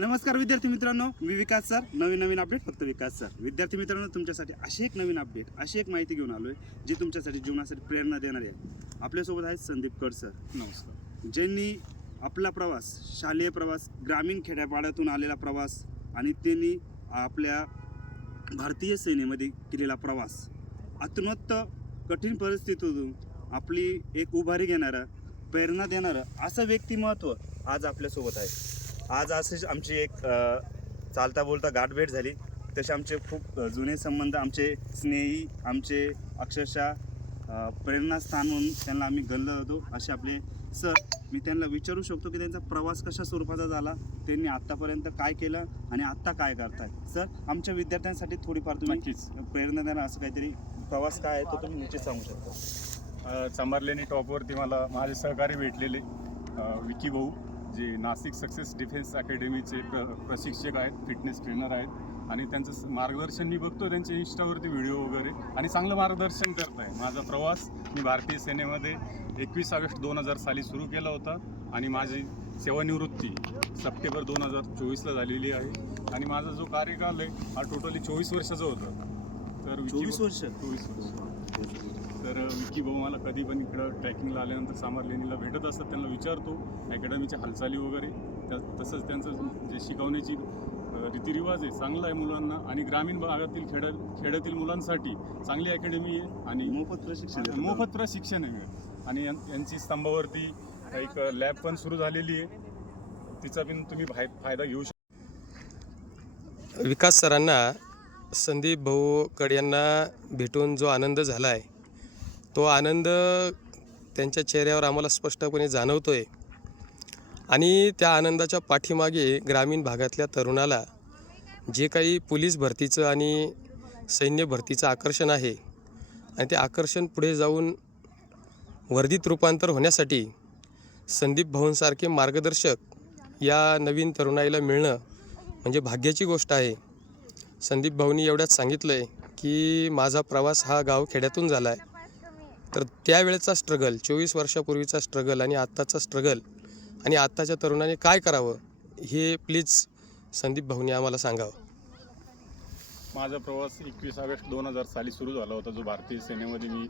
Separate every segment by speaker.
Speaker 1: नमस्कार विद्यार्थी मित्रांनो मी विकास सर. नवीन नवीन अपडेट फक्त विकास सर. विद्यार्थी मित्रांनो तुमच्यासाठी अशी एक नवीन अपडेट अशी एक माहिती घेऊन आलोय जी तुमच्यासाठी जीवनासाठी प्रेरणा देणारी आहे. आपल्यासोबत आहेत संदीप कड सर.
Speaker 2: नमस्कार.
Speaker 1: ज्यांनी आपला प्रवास शालेय प्रवास ग्रामीण खेड्यापाड्यातून आलेला प्रवास आणि त्यांनी आपल्या भारतीय सेनेमध्ये केलेला प्रवास अत्युन्नत कठीण परिस्थितीतून आपली एक उभारी घेणारं प्रेरणा देणारं असं व्यक्तिमत्व आज आपल्यासोबत आहे. आज असेच आमची एक चालता बोलता गाठभेट झाली. तसे आमचे खूप जुने संबंध आमचे स्नेही आमचे अक्षरशः प्रेरणास्थान म्हणून त्यांना आम्ही गल्ल होतो. असे आपले सर मी त्यांना विचारू शकतो की त्यांचा प्रवास कशा स्वरूपाचा झाला त्यांनी आत्तापर्यंत काय केलं आणि आत्ता काय करताय सर आमच्या विद्यार्थ्यांसाठी थोडीफार तुम्ही
Speaker 2: नक्कीच.
Speaker 1: प्रेरणा देणार असं काहीतरी प्रवास काय आहे तो तुम्ही निश्चित सांगू शकता.
Speaker 2: चांभारलेणी टॉपवरती मला माझे सहकारी भेटलेले विकी भाऊ. जे नाशिक सक्सेस डिफेन्स अकॅडमीचे प्र प्रशिक्षक आहेत फिटनेस ट्रेनर आहेत आणि त्यांचं मार्गदर्शन मी बघतो त्यांच्या इंस्टावरती व्हिडिओ वगैरे आणि चांगलं मार्गदर्शन करत आहे माझा प्रवास मी भारतीय सेनेमध्ये एकवीस ऑगस्ट दोन हजार साली सुरू केला होता आणि माझी सेवानिवृत्ती सप्टेंबर दोन हजार चोवीसला झालेली आहे आणि माझा जो कार्यकाल आहे हा टोटली चोवीस वर्षाचा होता. तर
Speaker 1: चोवीस वर्ष?
Speaker 2: चोवीस वर्ष. तर विकी भाऊ मला कधी पण इकडं ट्रॅकिंगला आल्यानंतर सामरलेणीला भेटत असतात त्यांना विचारतो. अकॅडमीच्या हालचाली वगैरे. त्या तसंच त्यांचं जे शिकवण्याची रीतिरिवाज आहे चांगला आहे मुलांना. आणि ग्रामीण भागातील खेड खेड्यातील मुलांसाठी चांगली अकॅडमी आहे आणि
Speaker 1: मोफत प्रशिक्षण.
Speaker 2: मोफत प्रशिक्षण आहे. आणि यां- यांची स्तंभावरती एक लॅब पण सुरू झालेली आहे. तिचा पण तुम्ही फाय- फायदा घेऊ शकता
Speaker 3: विकास सरांना संदीप भाऊ कड यांना भेटून जो आनंद झाला आहे तो आनंद त्यांच्या चेहऱ्यावर आम्हाला स्पष्टपणे जाणवतो आहे आणि त्या आनंदाच्या पाठीमागे ग्रामीण भागातल्या तरुणाला जे काही पोलीस भरतीचं आणि सैन्य भरतीचं आकर्षण आहे आणि ते आकर्षण पुढे जाऊन वर्धित रूपांतर होण्यासाठी संदीप भाऊंसारखे मार्गदर्शक या नवीन तरुणाईला मिळणं म्हणजे भाग्याची गोष्ट आहे. संदीप भाऊनी एवढ्यात सांगितलं आहे की माझा प्रवास हा गाव खेड्यातून झाला आहे तर त्यावेळेचा स्ट्रगल चोवीस वर्षापूर्वीचा स्ट्रगल आणि आत्ताचा स्ट्रगल आणि आत्ताच्या तरुणाने काय करावं हे प्लीज संदीप भाऊने आम्हाला सांगावं.
Speaker 2: माझा प्रवास एकवीस ऑगस्ट दोन हजार साली सुरू झाला होता जो भारतीय सेनेमध्ये मी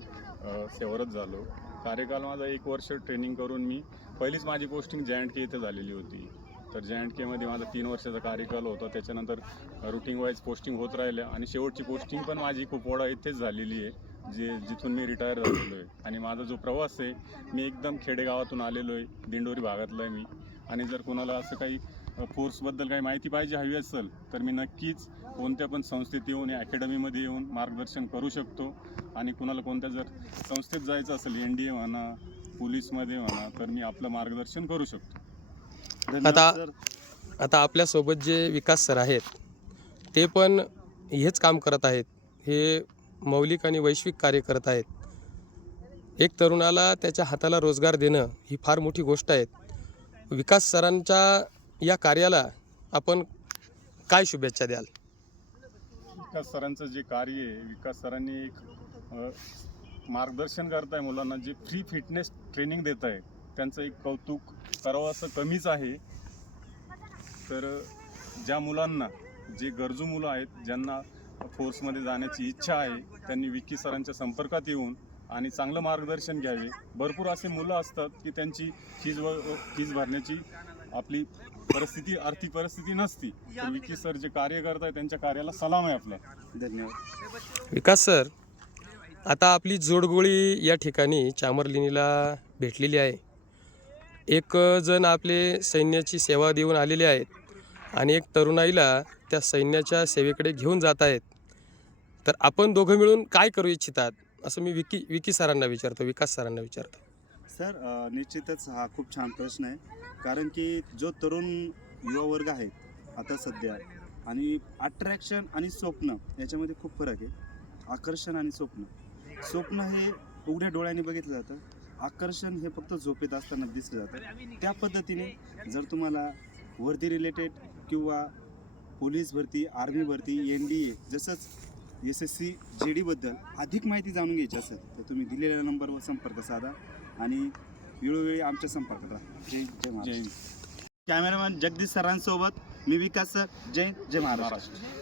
Speaker 2: सेवरत झालो. कार्यकाल माझा एक वर्ष ट्रेनिंग करून मी पहिलीच माझी पोस्टिंग जे अँड के इथे झालेली होती. तर जे अँड केमध्ये माझा तीन वर्षाचा कार्यकाल होता त्याच्यानंतर रुटीन वाईज पोस्टिंग होत राहिल्या आणि शेवटची पोस्टिंग पण माझी कुपवाडा इथेच झालेली आहे. जे जिथून मी रिटायर झालेलो आहे आणि माझा जो प्रवास आहे मी एकदम खेडेगावातून आलेलो आहे दिंडोरी भागातला आहे मी. आणि जर कोणाला असं काही फोर्सबद्दल काही माहिती पाहिजे हवी असेल तर मी नक्कीच कोणत्या पण संस्थेत येऊन या अकॅडमीमध्ये येऊन मार्गदर्शन करू शकतो. आणि कुणाला कोणत्या जर संस्थेत जायचं असेल एन डी ए म्हणा पोलीसमध्ये म्हणा तर मी आपलं मार्गदर्शन करू शकतो.
Speaker 3: आता-. आता आपल्यासोबत जे विकास सर आहेत ते पण हेच काम करत आहेत. हे मौलिक आणि वैश्विक कार्य करत आहेत. एक तरुणाला त्याच्या हाताला रोजगार देणं ही फार मोठी गोष्ट आहे. विकास सरांच्या या कार्याला आपण काय शुभेच्छा द्याल?
Speaker 2: विकास सरांचं जे कार्य आहे विकास सरांनी एक मार्गदर्शन करत आहे मुलांना जे फ्री फिटनेस ट्रेनिंग देत आहे त्यांचं एक कौतुक करावं असं कमीच आहे. तर ज्या मुलांना जे गरजू मुलं आहेत ज्यांना फोर्समध्ये जाण्याची इच्छा आहे. त्यांनी विकी सरांच्या संपर्कात येऊन आणि चांगलं मार्गदर्शन घ्यावे. भरपूर असे मुलं असतात की त्यांची फीज व फीज भरण्याची आपली परिस्थिती आर्थिक परिस्थिती नसती. तर विकी सर जे कार्य करत आहे त्यांच्या कार्याला सलाम आहे आपला.
Speaker 1: धन्यवाद.
Speaker 3: विकास सर आता आपली जोडगोळी या ठिकाणी चामरलिनीला भेटलेली आहे. एक जण आपले सैन्याची सेवा देऊन आलेले आहेत आणि एक तरुणाईला त्या सैन्याच्या सेवेकडे घेऊन जात आहेत. तर आपण दोघं मिळून काय करू इच्छितात? असं मी विकी विकी सरांना विचारतो विकास सरांना विचारतो.
Speaker 1: सर निश्चितच हा खूप छान प्रश्न आहे. कारण की जो तरुण युवा वर्ग आहे आता सध्या आणि अट्रॅक्शन आणि स्वप्न याच्यामध्ये खूप फरक आहे. आकर्षण आणि स्वप्न. स्वप्न हे उघड्या डोळ्यांनी बघितलं जातं. आकर्षण हे फक्त झोपेत असताना दिसलं जातं. त्या पद्धतीने जर तुम्हाला वर्दी रिलेटेड किंवा पोलीस भरती आर्मी भरती एन डी ए जसंच एस एस सी जे डीबद्दल अधिक माहिती जाणून घ्यायची असेल तर तुम्ही दिलेल्या नंबरवर संपर्क साधा आणि वेळोवेळी आमच्या संपर्कात राहा. जय जय महाराज
Speaker 2: जय.
Speaker 1: कॅमेरामॅन जगदीश सरांसोबत मी विकास सर. जय जय
Speaker 2: महाराष्ट्र.